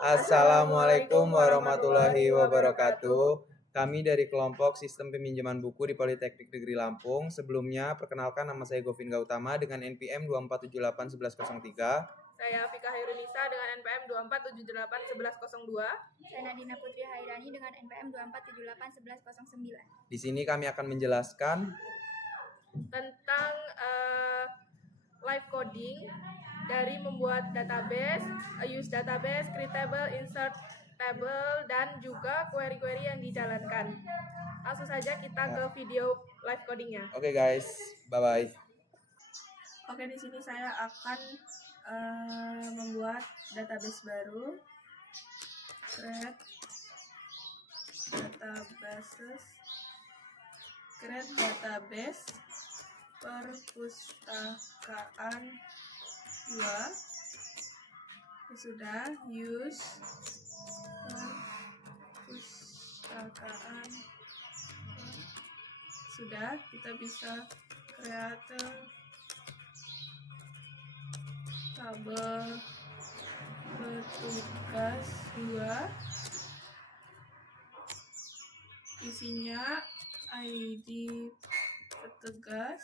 Assalamualaikum warahmatullahi wabarakatuh. Kami dari kelompok Sistem Peminjaman Buku di Politeknik Negeri Lampung. Sebelumnya, perkenalkan nama saya Govin Gautama dengan NPM 24781103. Saya Fika Hairunisa dengan NPM 24781102. Saya Nadina Putri Hairani dengan NPM 24781109. Di sini kami akan menjelaskan tentang live coding dari membuat database, use database, create table, insert table, dan juga query-query yang dijalankan. Langsung saja kita ke video live codingnya. Oke guys, bye-bye. Oke, di sini saya akan membuat database baru. Create database perpustakaan 2. Sudah, use perpustakaan. Sudah, kita bisa create tabel petugas 2. Isinya ID petugas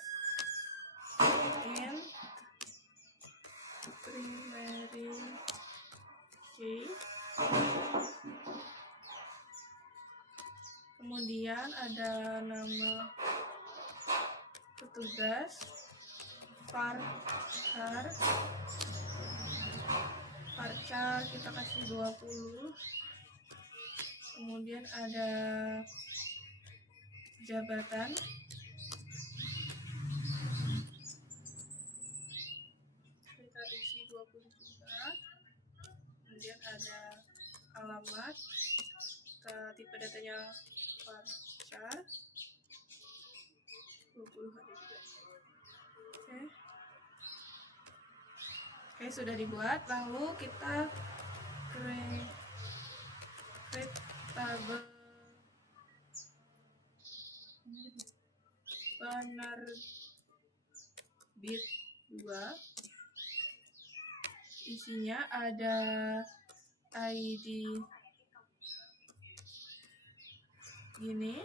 and primary key. Kemudian ada nama petugas, varchar kita kasih 20. Kemudian ada jabatan, kita isi 20 juga. Kemudian ada alamat, tipe datanya varchar 20 ada juga. Oke, sudah dibuat. Lalu kita create tabel penerbit 2. Isinya ada ID gini,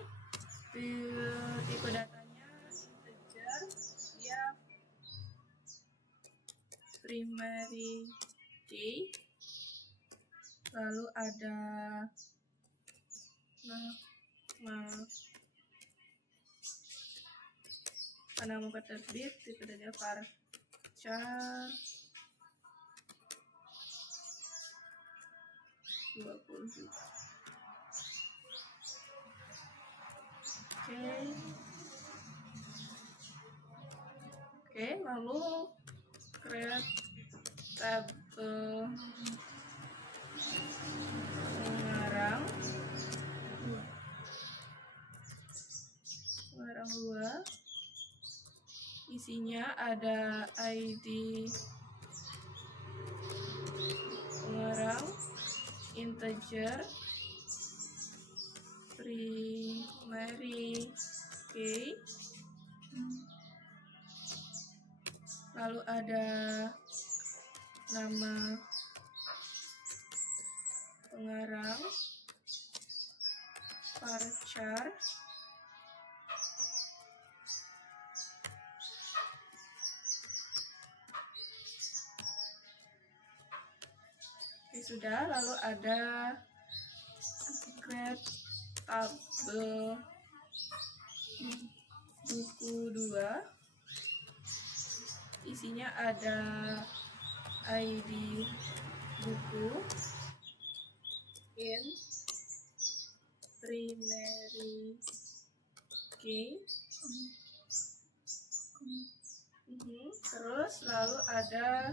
tipe datanya integer, dia primary key. Lalu ada nama penerbit, tipe data varchar 20 juga. Oke, lalu create tabel pengarang 2. Isinya ada ID pengarang, integer, primary key. Lalu ada nama pengarang, varchar. Oke, sudah. Lalu ada create tabel buku 2. Isinya ada ID buku in primary key. Terus lalu ada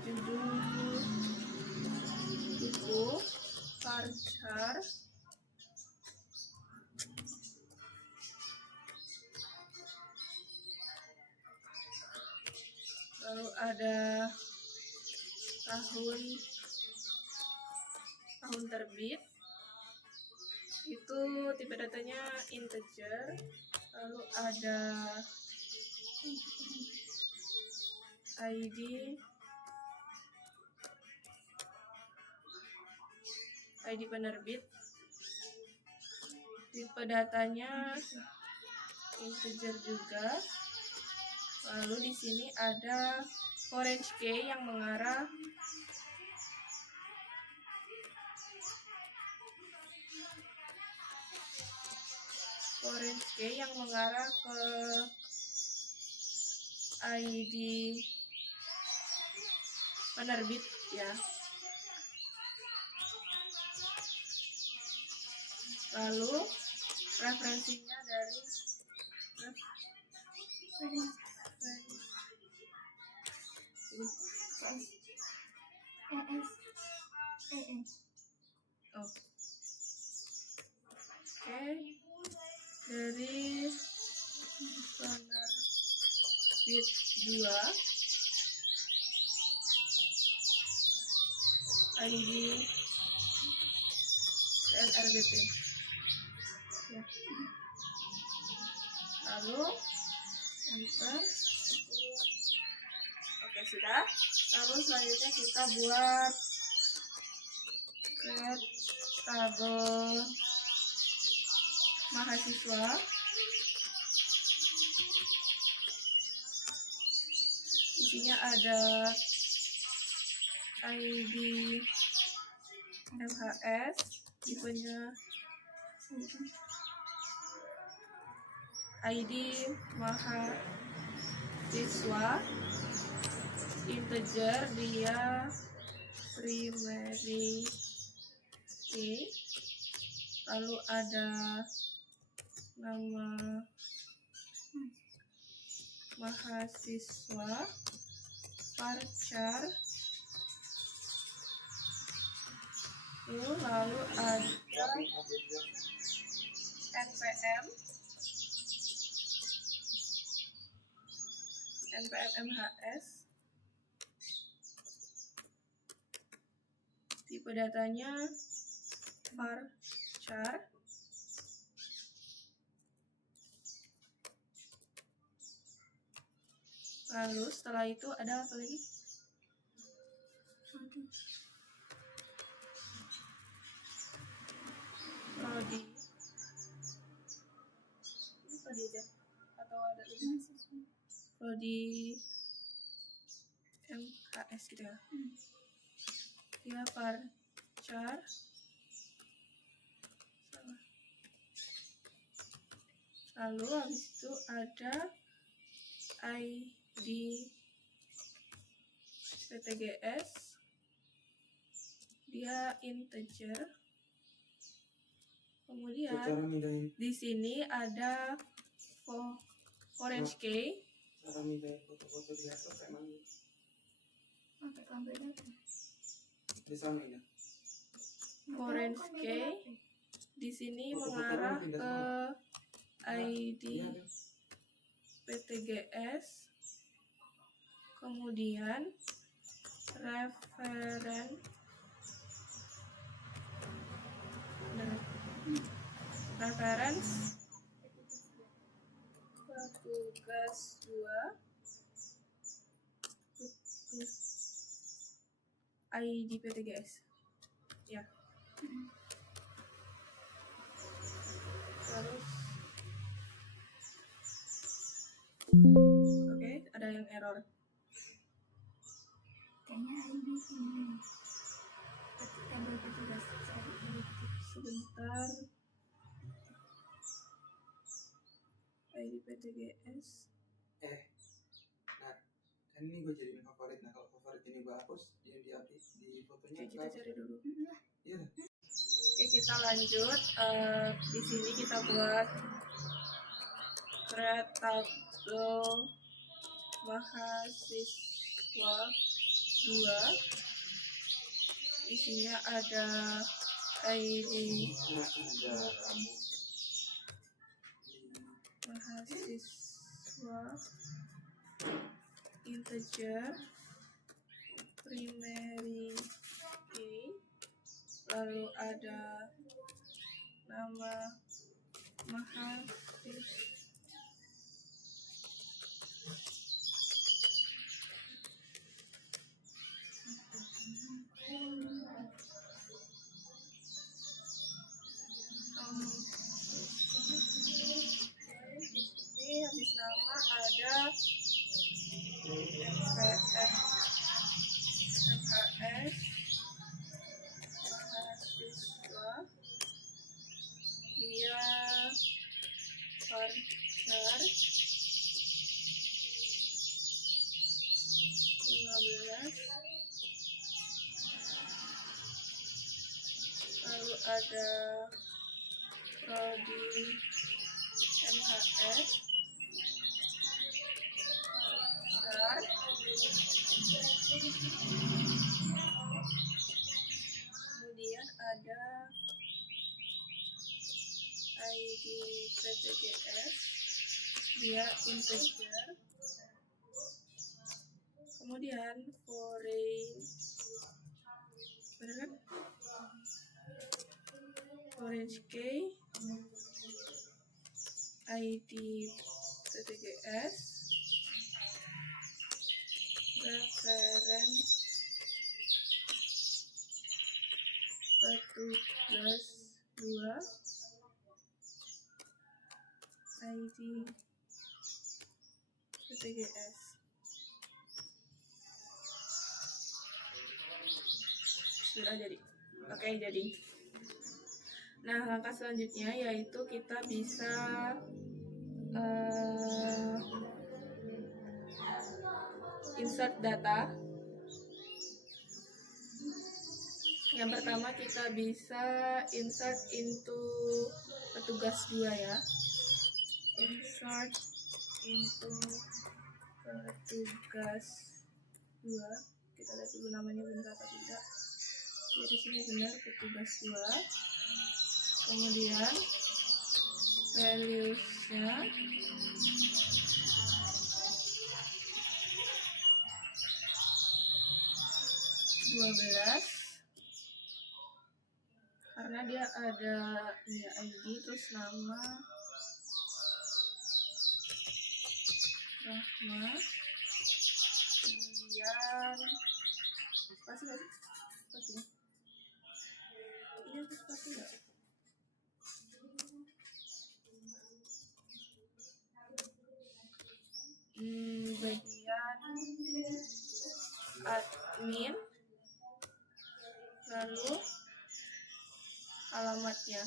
judul buku varchar. Lalu ada tahun terbit, itu tipe datanya integer. Lalu ada ID ID penerbit. Tipe datanya integer juga. Lalu di sini ada orange key yang mengarah ke ID penerbit ya. Lalu referensinya dari dari penerbit 2 ID NRBP ya. Lalu enter. Oke, sudah. Lalu selanjutnya kita buat create tabel mahasiswa. Isinya ada ID MHS, tipenya ID mahasiswa, integer dia primary key, lalu ada nama mahasiswa, varchar, lalu ada NPM MHS, tipe datanya varchar, lalu setelah itu ada apa lagi? Prodi. Ini prodi aja atau ada lagi? Prodi MHS gitu ya. Dia varchar. Lalu habis itu ada ID PTGS, dia integer. Kemudian di sini ada orange key. Cara milih foto-foto di laptop emang Pakai lampu data. bisa milih. Orange key di sini mengarah ke ID PTGS. Kemudian reference petugas 2 ID PTGS ya. Terus oke, ada yang error. Kayaknya ID ini. Tabel petugas. Sebentar. ID PTGS. Nah, kan ini gue jadiin favorit. Nah, kalau favorit ini gue hapus, dia diupdate di fotonya. Oke, kita cari dulu. Iya. Oke, kita lanjut. Di sini kita buat create tabel mahasiswa 2. Isinya ada ID mahasiswa, integer, primary key, lalu ada nama mahasiswa, ada prodi MHS, Master, kemudian ada ID PTGS, dia integer, kemudian foreign key, ID PTGS, reference petugas 2, ID PTGS. Sudah jadi. Oke, jadi. Nah, langkah selanjutnya yaitu kita bisa insert data. Yang pertama kita bisa insert into petugas 2 ya. Insert into petugas 2. Kita lihat dulu namanya benar atau tidak. Ya, di sini benar petugas 2. Kemudian values-nya karena dia ada ID terus nama Rahma, kemudian pasti ini harus pasti nggak? Bagian admin, lalu alamatnya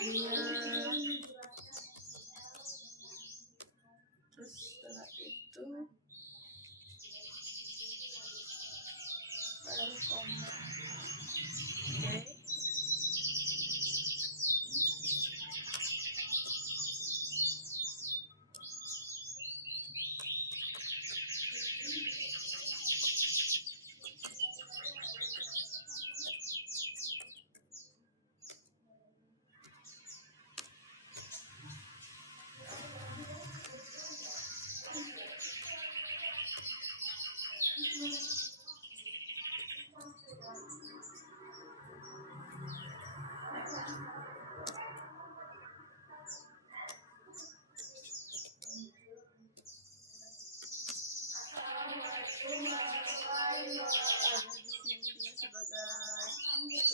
dia, terus setelah itu baru koma. Oke.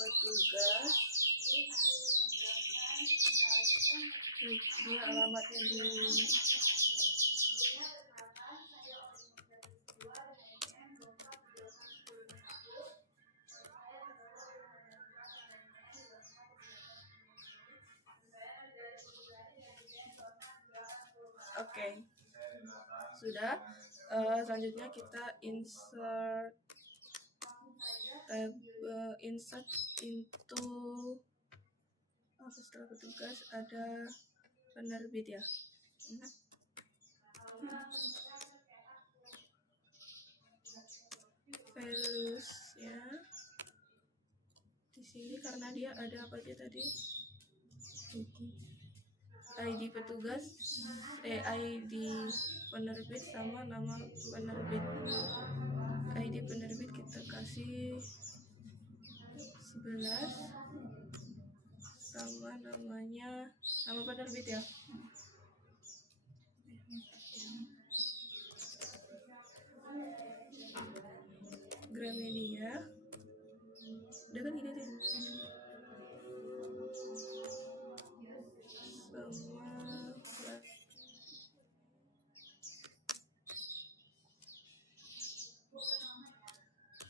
Petugas, dia alamatnya di Oke. Sudah. Selanjutnya kita insert into setelah petugas ada penerbit ya. Values ya. Di sini karena dia ada apa aja tadi? ID petugas, ID penerbit sama nama penerbit. ID penerbit kita kasih 11 sama namanya, nama penerbit ya. Gramedia. Udah kan gini deh.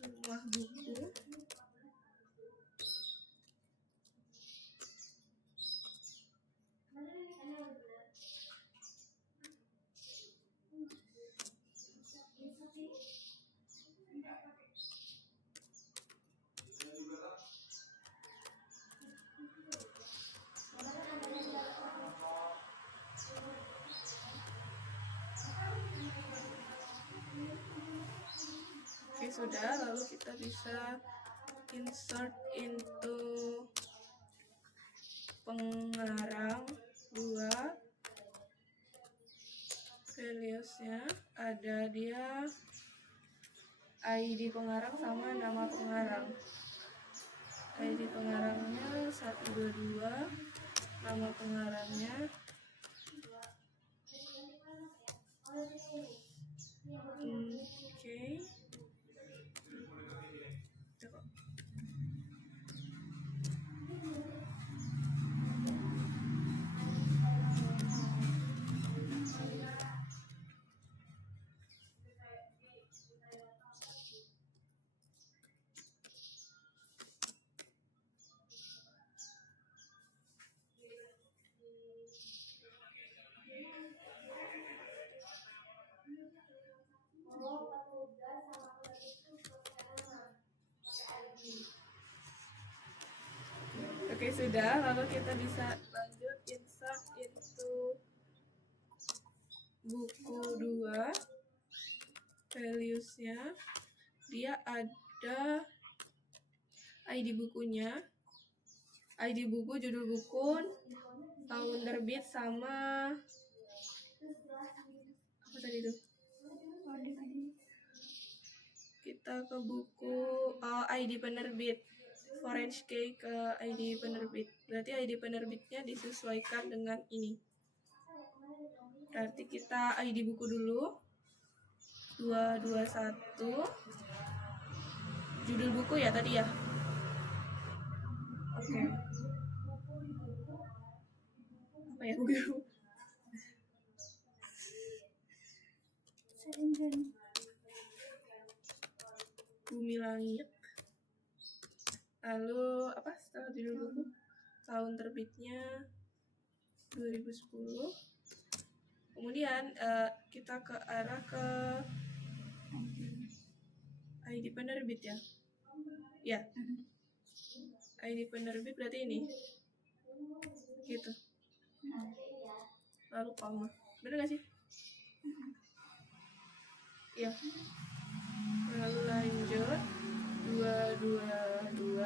Rumah buku. sudah, lalu kita bisa insert into pengarang 2. Values-nya ada dia ID pengarang sama nama pengarang. ID pengarangnya 122, nama pengarangnya oke. Coba. Oke, sudah. Lalu kita bisa lanjut insert into buku 2. Values-nya dia ada ID bukunya, ID buku, judul buku, tahun terbit, sama apa tadi itu? Kita ke buku ID penerbit. Orange Key ke ID penerbit. Berarti ID penerbitnya disesuaikan dengan ini. Berarti kita ID buku dulu. 221. Judul buku ya tadi ya. Oke. Apa ya buku? Bumi Langit. Lalu apa setelah judul buku? Tahun terbitnya 2010. Kemudian kita ke arah ke ID penerbit ya. Ya. ID penerbit berarti ini. Gitu. Lalu koma. Bener gak sih? Ya. Lalu lanjut 222.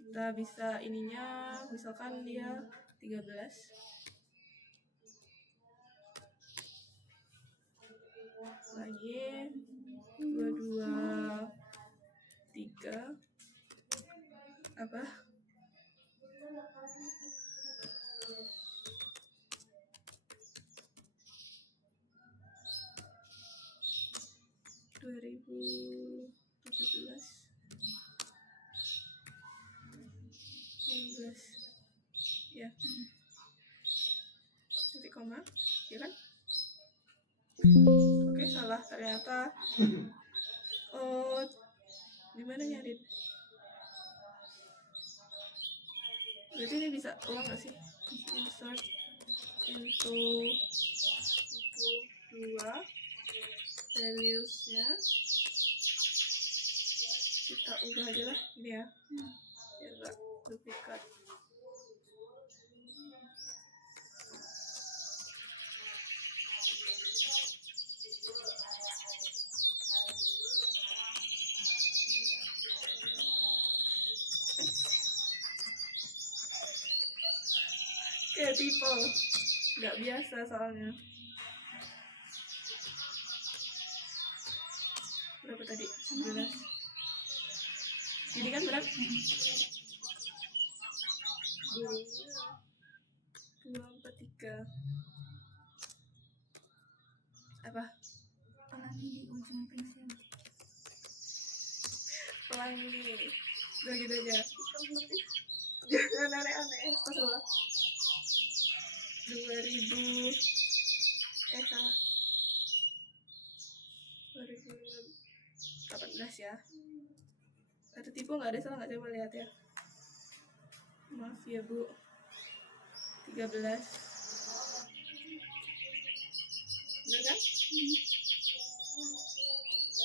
Kita bisa ininya, misalkan dia 13. Lagi 223. Apa? Ya. Titik koma, ya kan? Oke, salah ternyata. Oh, gimana nyari? Berarti ini bisa ulang nggak sih? Insert into buku 2. Values-nya kita ubah aja lah ini ya. Biar nggak duplikat. Kayak tipe nggak biasa soalnya. Berapa tadi? 11. Ini kan berat? 243. Apa? Pelangi di ujung pensil. Pelangi. Udah gitu aja. Jangan aneh-aneh. Salah. 2000. Salah. 2018 ya. Ada tipu nggak? Ada salah nggak? Coba lihat ya. Maaf ya Bu. 13. Benar kan?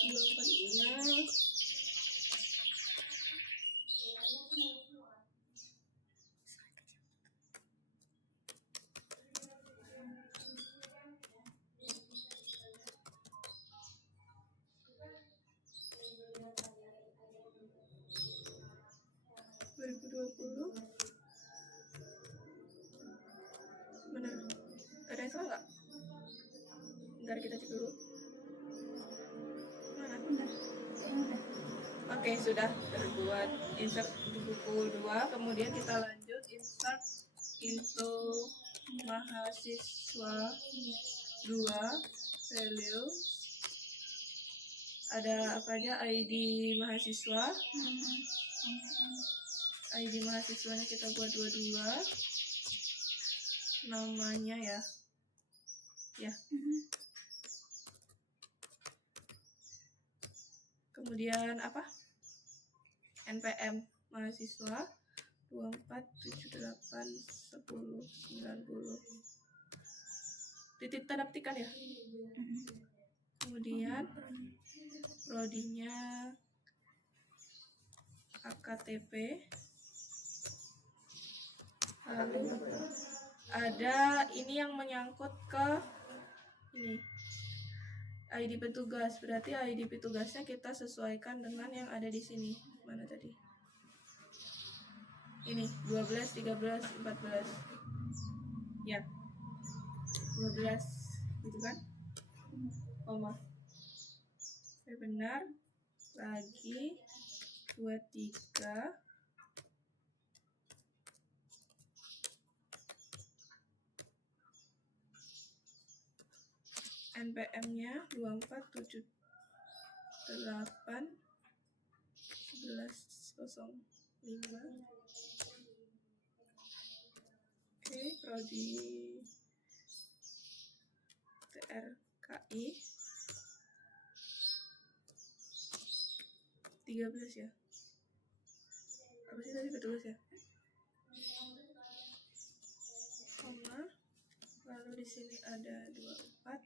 245. Benar. Ada yang salah nggak? Bentar kita cek dulu. Mana? Oke, sudah terbuat insert untuk buku 2. Kemudian kita lanjut insert into mahasiswa 2 value. Ada apa aja? ID mahasiswa. ID mahasiswanya kita buat 22. Namanya ya. Kemudian apa? NPM mahasiswa 24781090. Titik tanda petikan ya. Kemudian prodinya AKTP. Lalu ada ini yang menyangkut ke ini ID petugas, berarti ID petugasnya kita sesuaikan dengan yang ada di sini. Mana tadi? Ini 12, 13, 14. Ya. 12 gitu kan? Koma. Oke, benar. Lagi 23. NPM-nya 24781105. Oke, prodi TRKI 13 ya. Apa sih tadi petugas ya? Koma. Lalu di sini ada 24.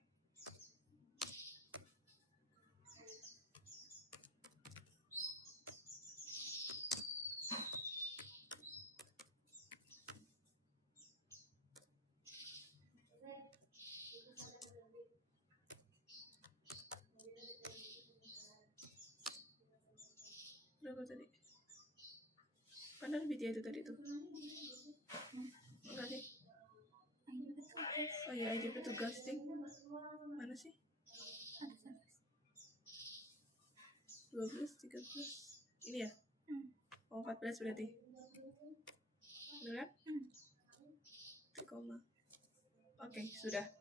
Berapa tadi? Padahal BTA itu tadi tuh. Enggak sih? Oh iya, ID petugas ding. Mana sih? 12, 13. Ini ya? Oh, 14 berarti. Benar kan? Koma. Oke, sudah.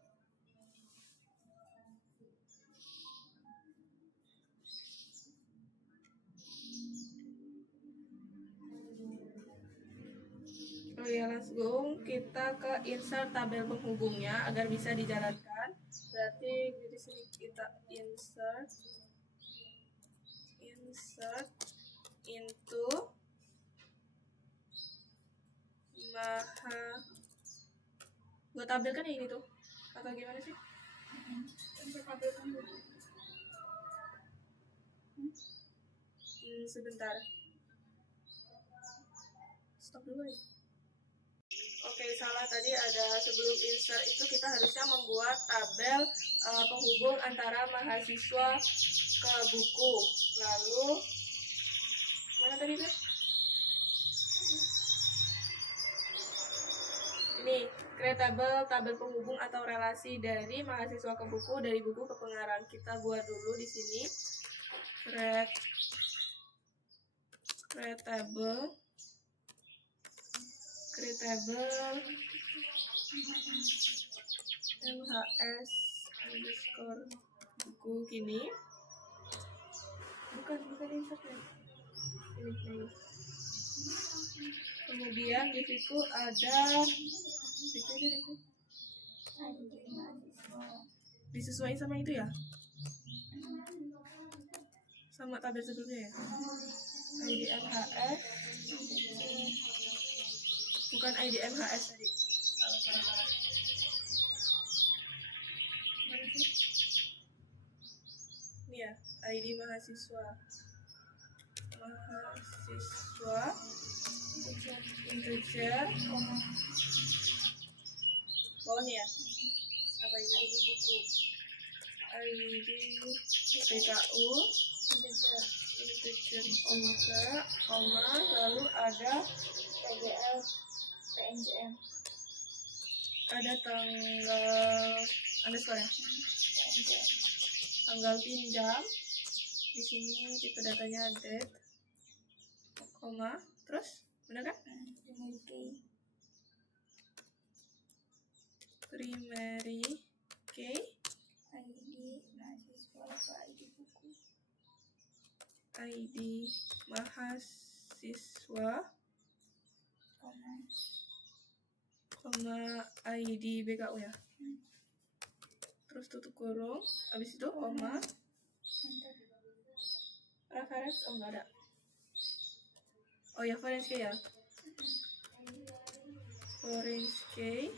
Oh ya, langsung kita ke insert tabel penghubungnya agar bisa dijalankan. Berarti di sini kita insert into buat tabel kan ini tuh atau gimana sih? Tabel penghubung. Sebentar. Stop dulu ya. Oke, salah tadi ada sebelum insert itu kita harusnya membuat tabel penghubung antara mahasiswa ke buku. Lalu mana tadi Beb? Ini create tabel penghubung atau relasi dari mahasiswa ke buku, dari buku ke pengarang. Kita buat dulu di sini create table MHS underscore buku gini. Bukan insert ya. Ini. Kemudian di situ ada disesuaikan sama itu ya, sama tabel sebelumnya ya. ID MHS bukan ID MHS tadi. mahasiswa integer bawahnya ya apa itu buku ID PKU integer juga koma lalu ada PGL PNJM ada tanggal underscore ya PNJM tanggal pinjam di sini tipe datanya date koma terus benar kan primary key ID mahasiswa atau ID buku ID mahasiswa koma ID BKU ya terus tutup kurung habis itu koma reference enggak ada oh ya foreign key ya foreign key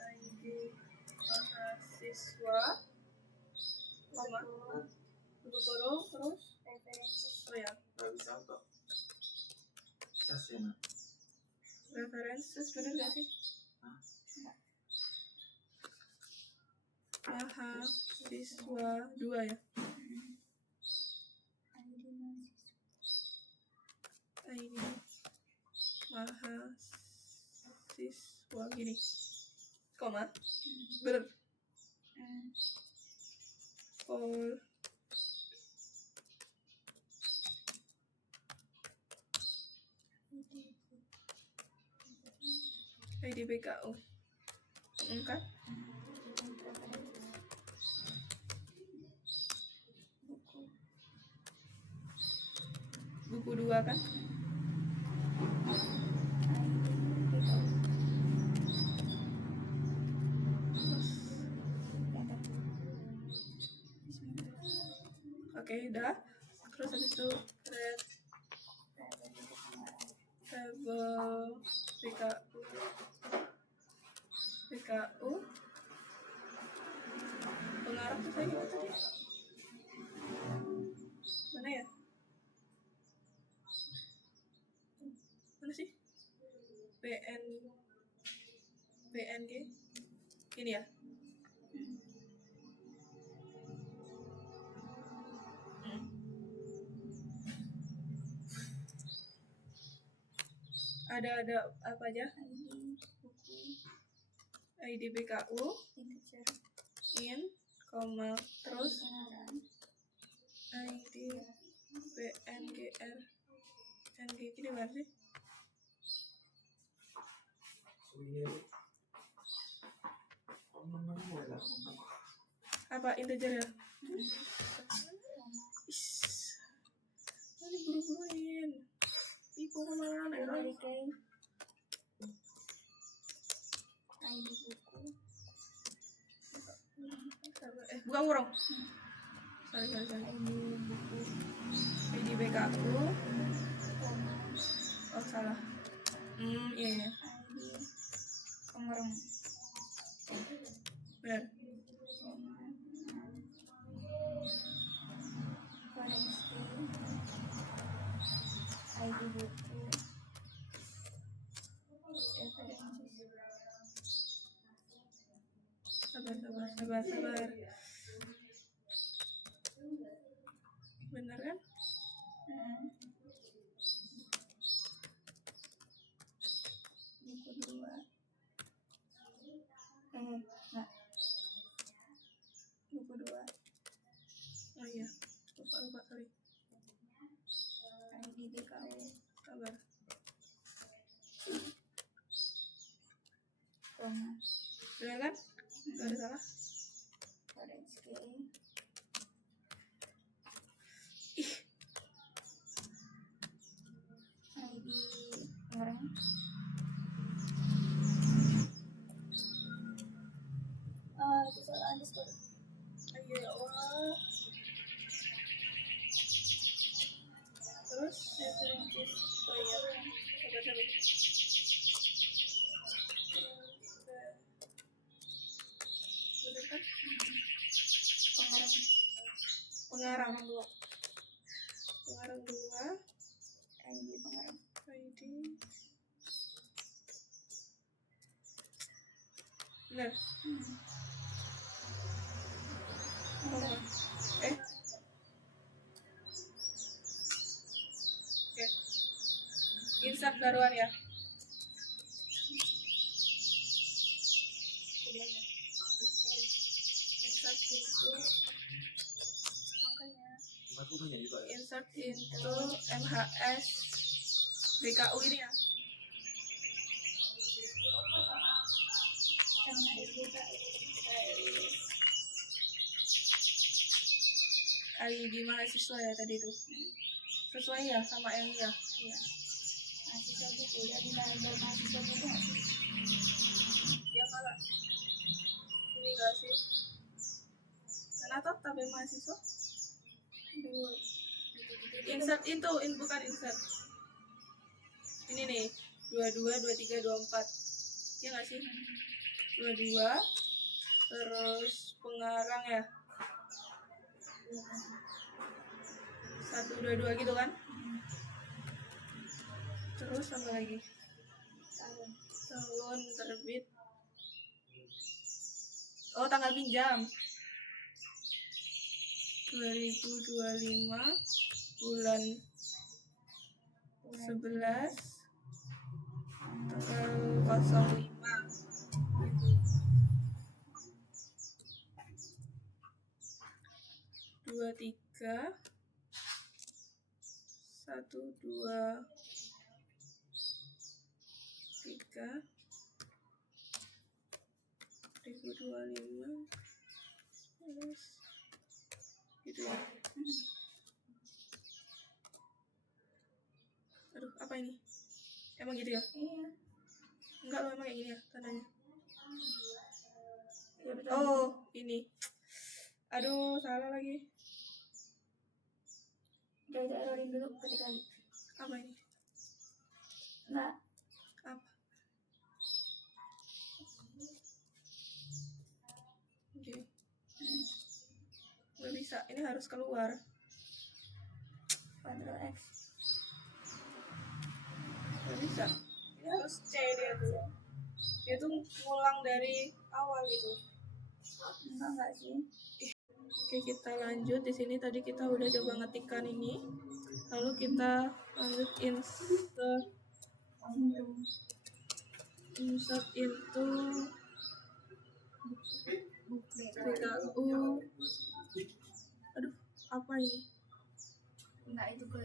ID mahasiswa koma tutup kurung terus oh ya Nggak bisa kok. Bisa sih, Nak. references bener gak sih mahasiswa 2 ya ID mahasiswa gini koma bener for ID BKU kan buku 2 kan oke udah terus habis itu create table BKU pengarah tuh saya gimana tadi mana ya mana sih PNG ini ya ada apa aja ID BKU in koma terus ID PNGR NG ini mana sih apa integer ya ini buru-buruin tipu kemana ya ID buku bukan kurang sorry ID BKU oh salah iya Komerong benar ID buku sabar benar kan buku 2 enggak buku 2 oh iya lupa sorry ID BKU sabar koma benar kan nggak ada salah orange key ID orang itu soal underscore ayo ya Allah terus references oh iya sabar benar kan Komerong pengarang. dua. Pengarang 2. ID pengarang. ID. Benar. Koma. Oke. Insert baruan ya. Insert into insert into MHS BKU ini ya. ID mahasiswa ya tadi itu. Sesuai ya sama yang ini ya. Iya. Mahasiswa buku ya, kita ambil mahasiswa buku nggak sih? Ya malah ini enggak sih. Kenapa tabel mahasiswa? Dua. Insert itu, bukan insert. Ini nih, 22, 23, 24. Ya nggak sih? 22, terus pengarang ya. 1, 2, 2 gitu kan? Terus apa lagi? Tahun terbit. Oh, tanggal pinjam. 2025 bulan 11 tanggal 05 23 1 2 3 2025 terus gitu ya. Aduh, apa ini? Emang gitu ya? Iya. Enggak loh, emang kayak gini ya tandanya. Ya, betul. Oh, ini. Aduh, salah lagi. Kita errorin dulu ketika Apa ini? nggak Apa? Oke. Nggak bisa, ini harus keluar. Ctrl X. Nggak bisa. Ini harus C dia tuh. Dia tuh ngulang dari awal gitu. Enggak sih. Oke, kita lanjut. Di sini tadi kita udah coba ngetikkan ini. Lalu kita lanjut insert into BKU. Aduh, apa ini? Enggak, itu ke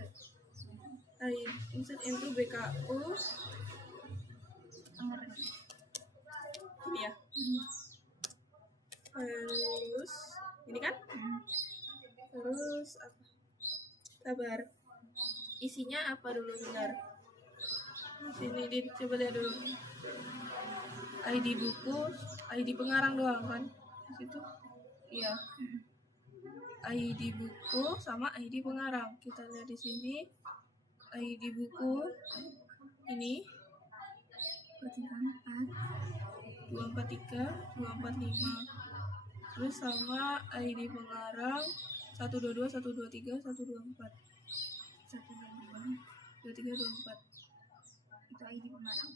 Insert into BKU. anggaran. Ini ya. Terus ini kan? Terus apa? Sabar. Isinya apa dulu bentar? Di sini coba lihat dulu. ID buku, ID pengarang doang kan? Di situ. Iya. ID buku sama ID pengarang. Kita lihat di sini. ID buku ini 243, 245. Terus sama ID pengarang 122, 123, 124. 122. 23, 24. Itu ID pengarang.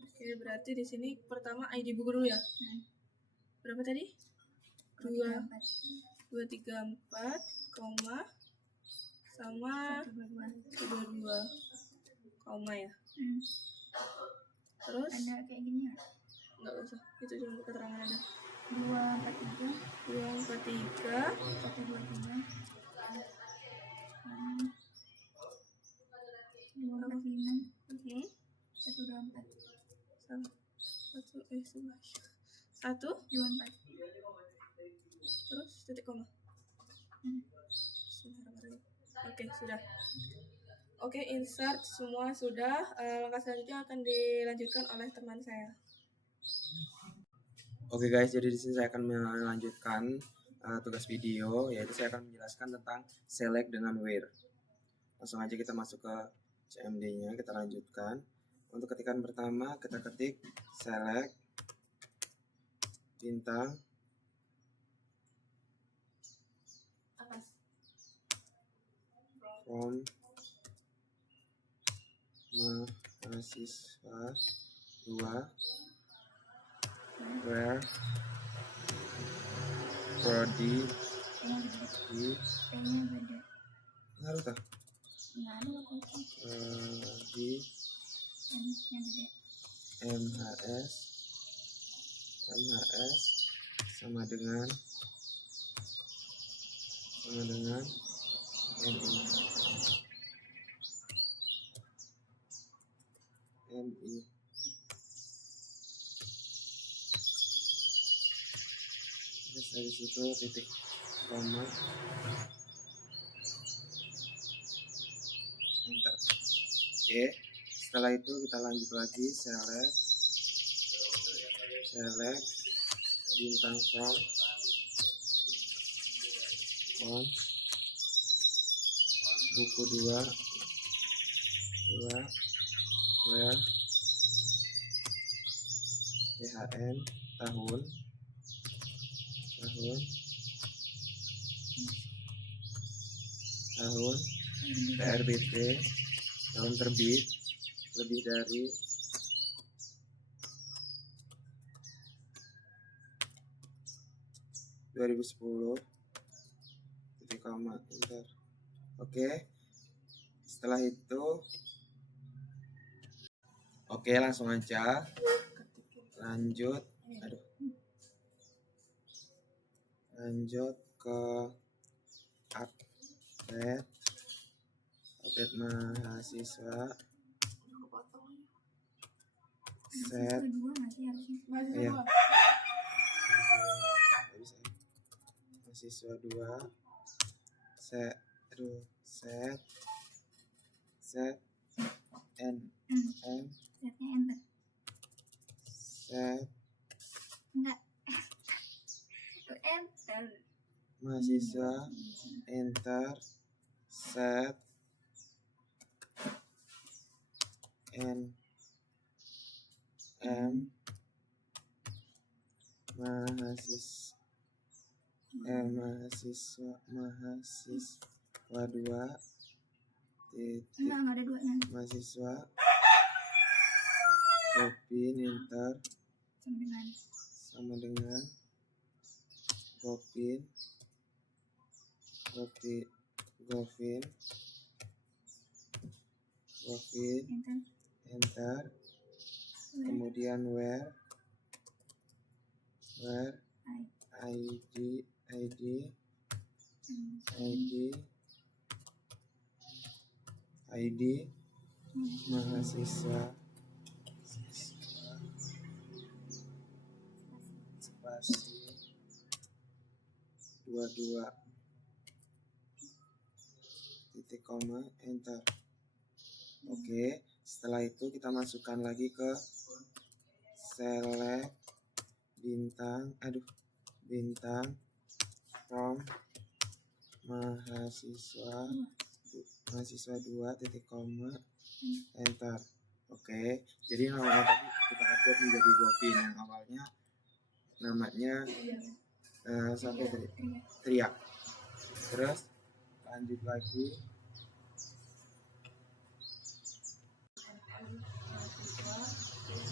Oke, berarti di sini pertama ID buku dulu ya. Berapa tadi? 2, 234, koma, sama 122, koma ya. Terus? Ada kayak gini ya? Nggak usah, itu cuma keterangan aja. 243, 243, 123, 245, 124, sama. Satu, 24. terus titik koma. Oke, sudah. Oke, insert semua sudah. Langkah selanjutnya akan dilanjutkan oleh teman saya. Oke guys, jadi di sini saya akan melanjutkan tugas video, yaitu saya akan menjelaskan tentang select dengan where. Langsung aja kita masuk ke CMD-nya, kita lanjutkan. Untuk ketikan pertama, kita ketik select bintang from mahasiswa 2 where prodi di P-nya beda. ngaruh tah Ngaruh aku sih. di M-nya gede. MHS sama dengan MI. Terus dari situ titik koma enter. Oke, setelah itu kita lanjut lagi select bintang from buku 2 where THN tahun TRBT tahun terbit lebih dari (2010) titik koma enter. Oke, setelah itu langsung aja lanjut ke update mahasiswa set Kedua masih harusnya. ya mahasiswa 2 set NM Setnya enter. set Enggak. Tuh enter. mahasiswa enter set NM mahasiswa 2 titik Enggak ada duanya. mahasiswa Gopin enter sama dengan Gopin enter. Kemudian where ID mahasiswa spasi 22 titik koma enter. Oke, setelah itu kita masukkan lagi ke select bintang from mahasiswa 2 titik koma enter. Oke, jadi namanya tadi kita update menjadi Gopin yang awalnya namanya sampai tadi Tria. Terus lanjut lagi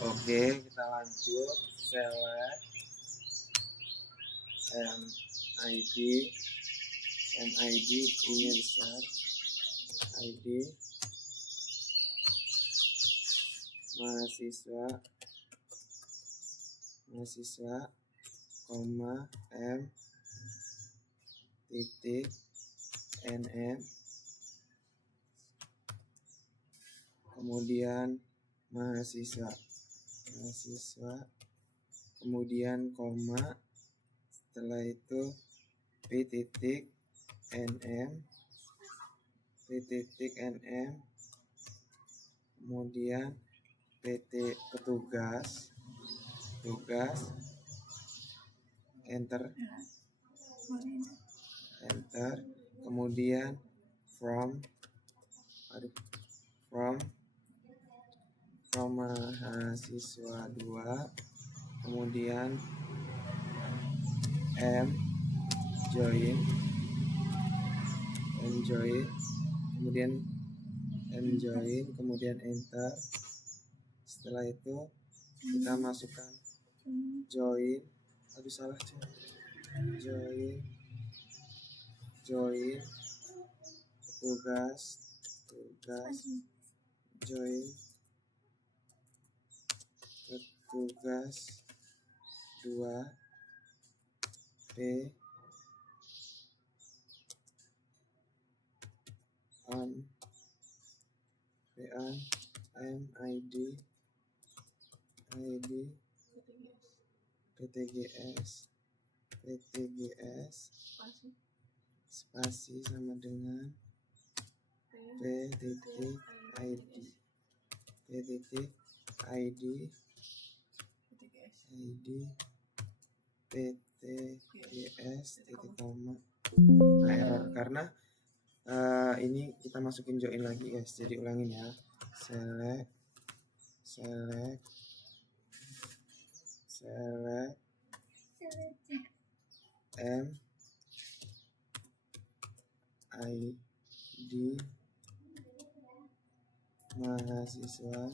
oke, kita lanjut select MID ini besar ID mahasiswa koma M titik NM kemudian mahasiswa kemudian koma setelah itu P titik NM kemudian PT petugas enter kemudian from mahasiswa 2 kemudian M join kemudian join, kemudian enter. Setelah itu kita masukkan join, salah join petugas join petugas 2 P on MID PTGS spasi sama dengan P titik ID PTGS titik koma. Error karena ini kita masukin join lagi guys, jadi ulangin ya. Select M ID mahasiswa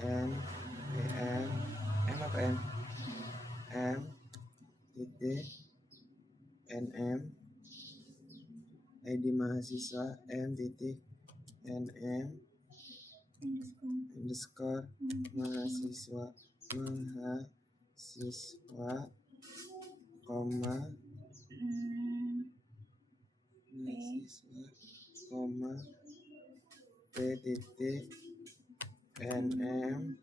M apa M titik NM ID mahasiswa M titik NM underscore mahasiswa koma P titik NM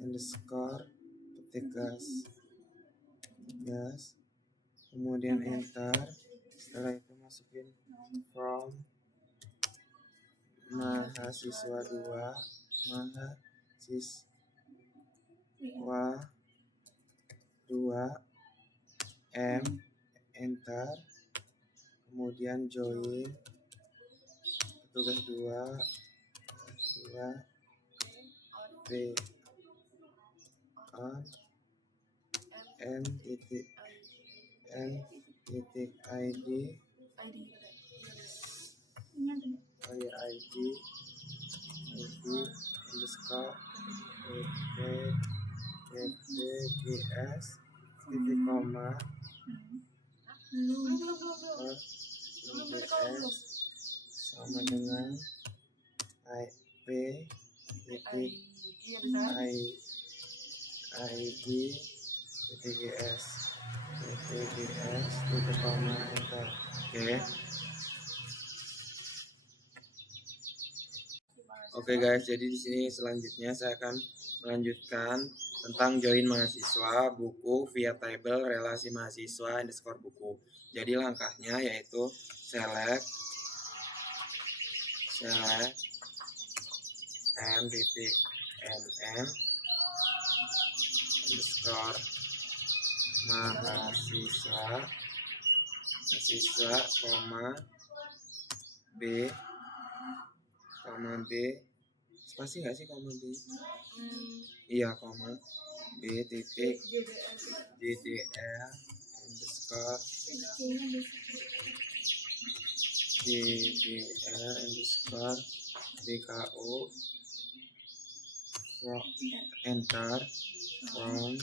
underscore petugas, kemudian enter. Setelah itu masukin from mahasiswa 2 M enter, kemudian join petugas 2 P on M titik ID underscore PTGS titik koma PTGS sama dengan P titik ID PTGS titik koma enter. Oke guys, jadi di sini selanjutnya saya akan melanjutkan tentang join mahasiswa buku via table relasi mahasiswa underscore buku. Jadi langkahnya yaitu select M titik NM underscore mahasiswa koma B spasi nggak sih koma B? Iya, koma B titik JDL underscore BKU enter from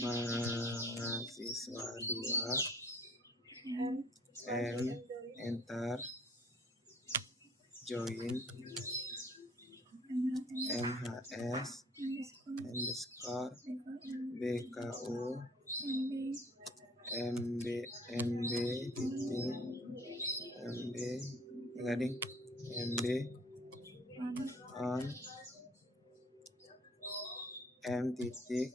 mahasiswa 2 M enter join MHS underscore BKU MB titik MB on M titik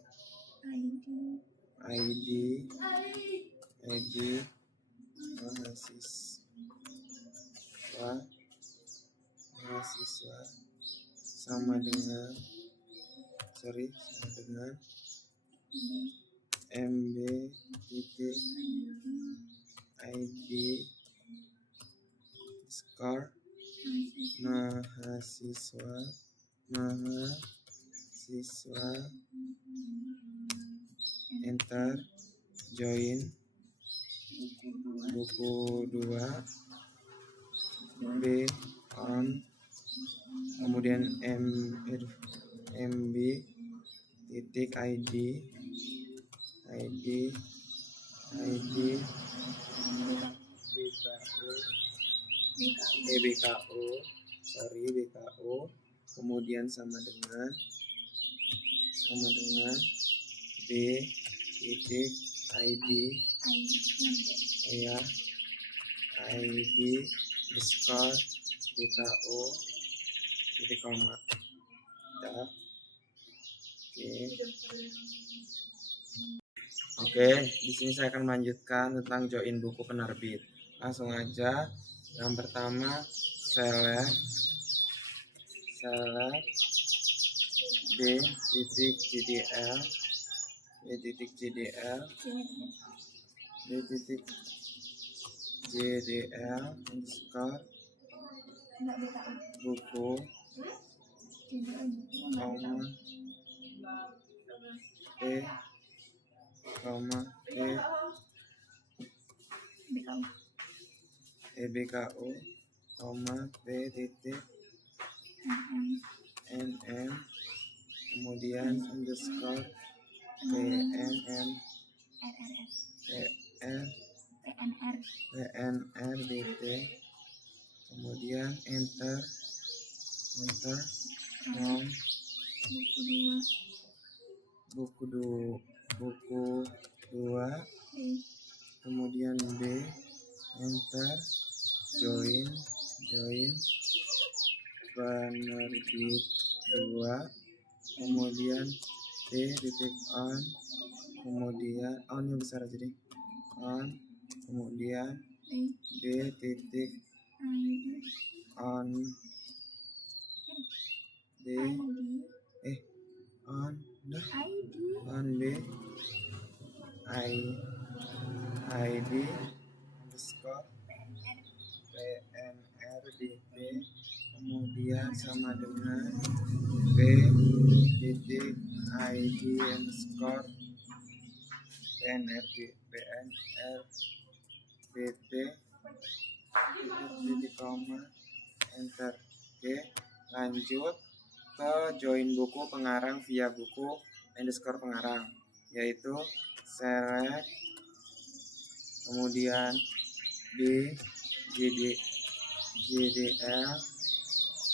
ID mahasiswa sama dengan MB titik ID score mahasiswa enter join buku 2 B on, kemudian MB titik ID BKO, kemudian sama dengan B titik ID ya, ID underscore BKO titik koma. Oke, di sini saya akan melanjutkan tentang join buku penerbit. Langsung aja. Yang pertama, select B titik JDL underscore buku, BKO, P titik NM, kemudian underscore PNR DT, kemudian enter from buku 2, kemudian B, enter join penerbit 2, kemudian T titik on, kemudian on yang besar aja deh, on, kemudian B titik on D on B ID underscore PNRDT, kemudian sama dengan B titik ID underscore PNRDT titik koma, enter. Oke, lanjut ke join buku pengarang via buku underscore pengarang, yaitu select, kemudian B JDL,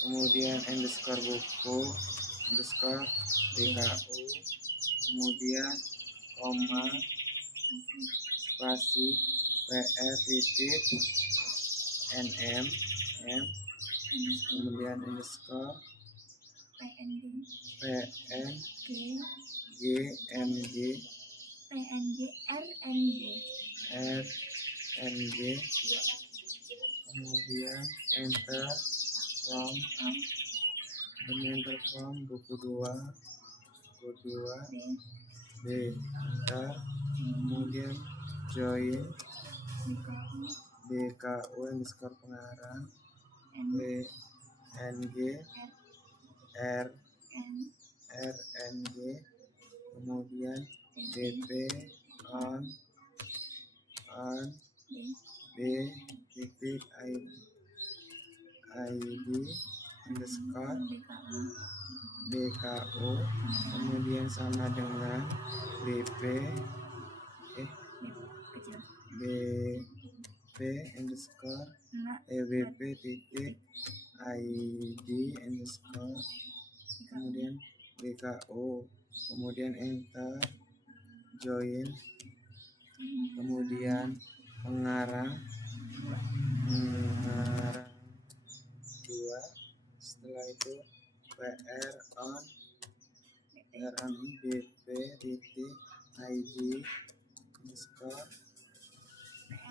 kemudian underscore buku underscore BKO, kemudian koma spasi PR titik NM, kemudian underscore RNG, kemudian enter from buku 2 B, enter, kemudian join BKO underscore pengarang PNG RNG, kemudian BP on B titik ID underscore BKO, kemudian sama dengan BP underscore BP titik ID underscore, kemudian BKO, kemudian enter, join, kemudian pengarang 2, setelah itu PR on BP titik ID underscore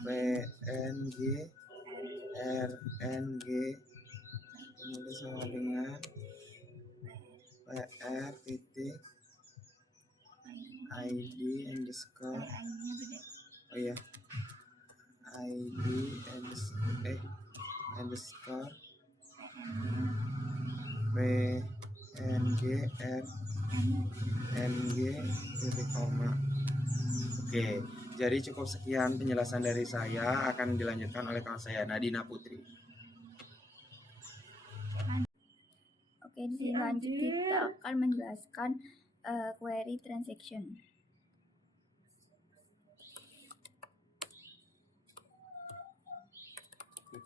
PNG RNG, kemudian sama dengan PR titik ID underscore ID underscore PNG RNG titik koma. Oke, Jadi cukup sekian penjelasan dari saya, akan dilanjutkan oleh kawan saya Nadina Putri. Oke, di sini lanjut kita akan menjelaskan query transaction.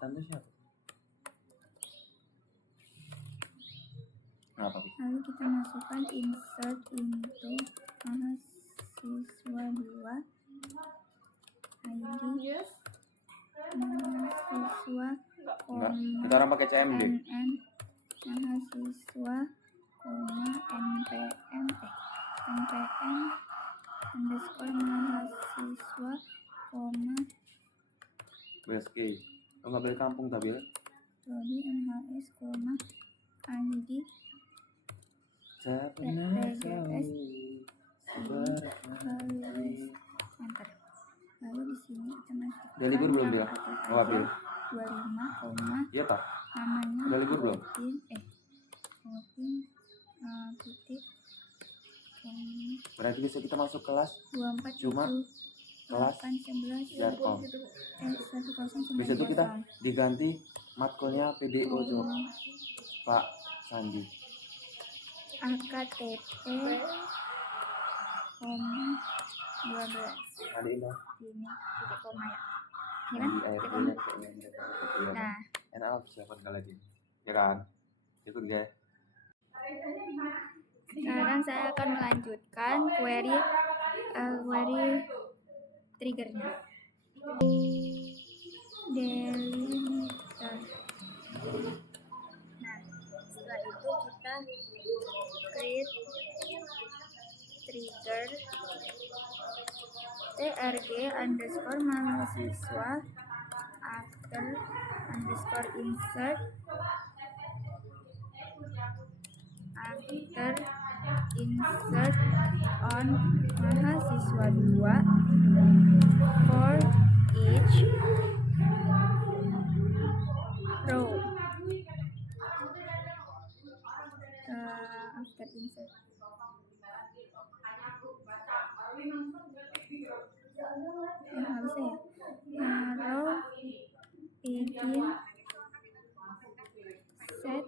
Tante siapa? Kenapa? Lalu kita masukkan insert into mahasiswa 2 ID Yes. mahasiswa Enggak, koma kita orang pakai CMD. NN mahasiswa koma NPM underscore mahasiswa koma BSK. Lo nggak balik kampung tapi ya? prodi MHS koma ID PPGS. enter. Lalu di sini kita masukkan Udah libur belum dia? yang Oh, April. 25 koma Iya pak. namanya Udah libur belum? Gopin titik Berarti besok kita masuk kelas 24 Cuma kelas 11 Jarkom. 1090. Besok itu kita diganti matkulnya PDO coba Pak Sandi. AKTP koma 12 Ada ini. ini titik koma ya kan Di air titik koma. kayaknya. Nah Enak apa siapa kali lagi? Ya kan? Ikut guys. sekarang saya akan melanjutkan query triggernya. Delimiter. Nah, setelah itu kita create trigger trg underscore mahasiswa after underscore insert on mahasiswa 2 for each row after insert harusnya row begin set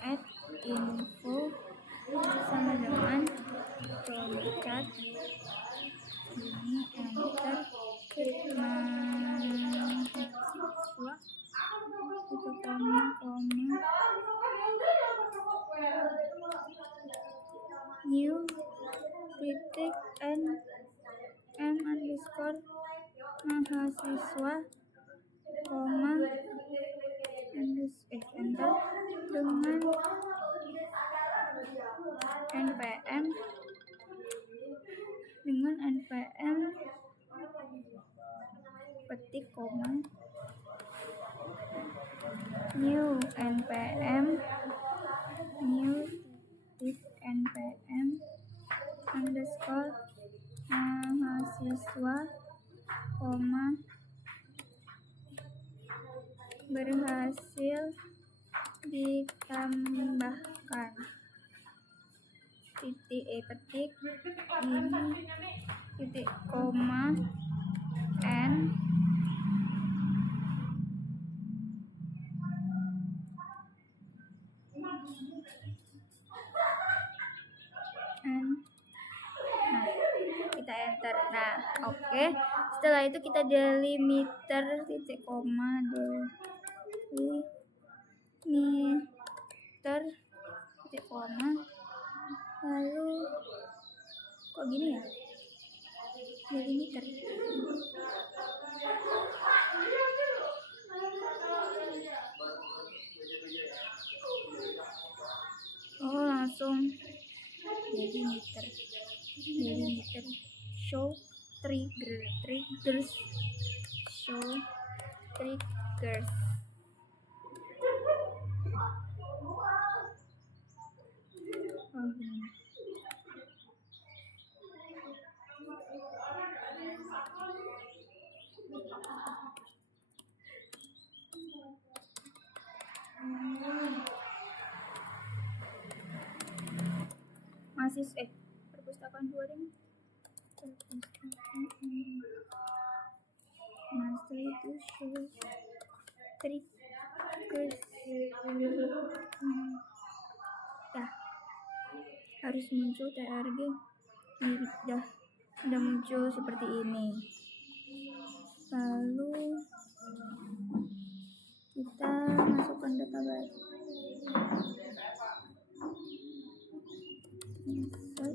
add info sama dengan concat ini enter mahasiswa itu koma new titik n m underscore mahasiswa koma enter dengan npm petik koma new npm underscore mahasiswa koma berhasil ditambahkan titik petik ini titik koma n nah kita enter. Nah oke. Setelah itu kita delimiter titik koma delimiter titik koma lalu kok gini ya delimiter langsung delimiter show triggers gini. perpustakaan 2 deh. Perpustakaan. Nah, setelah itu show triggers. Dah harus muncul TRG. Udah muncul seperti ini. Lalu kita masukkan database. Insert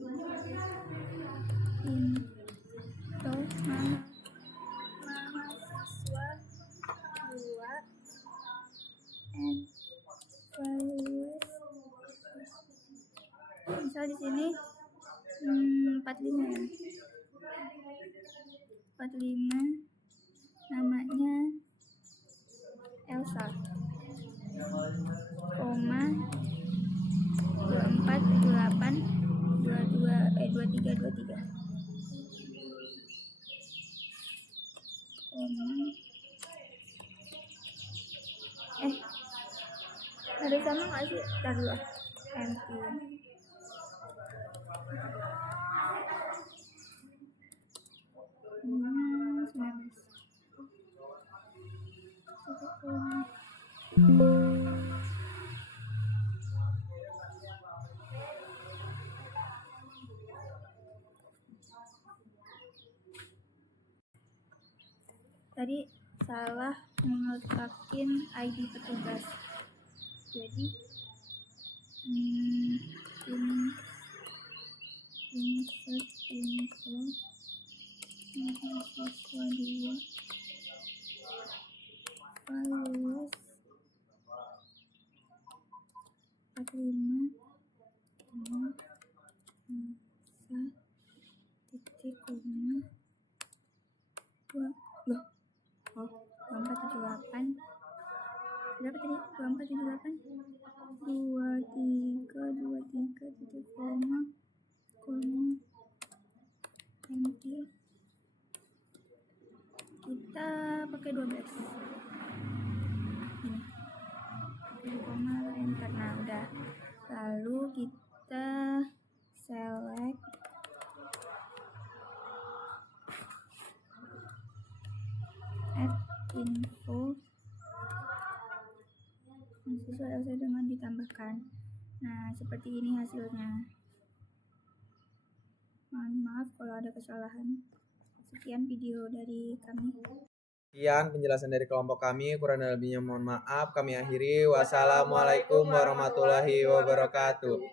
info mahasiswa 2 and values. Misal di sini 45 ya. 45 namanya Elsa, koma 2478 2323 ada sama nggak sih? Ntar dulu empty. Tadi salah mengetakin ID petugas. Jadi insert info mahasiswa 2 values 45 titik koma 2 loh 2478 berapa tadi? 2478 2323 titik koma empty. Kita pakai 12 ini koma enter. Nah udah, lalu kita select add info mahasiswa Elsa dengan ditambahkan. Nah seperti ini hasilnya. Mohon maaf kalau ada kesalahan. Sekian video dari kami. Sekian penjelasan dari kelompok kami, kurang dan lebihnya mohon maaf. Kami akhiri. Wassalamualaikum warahmatullahi wabarakatuh.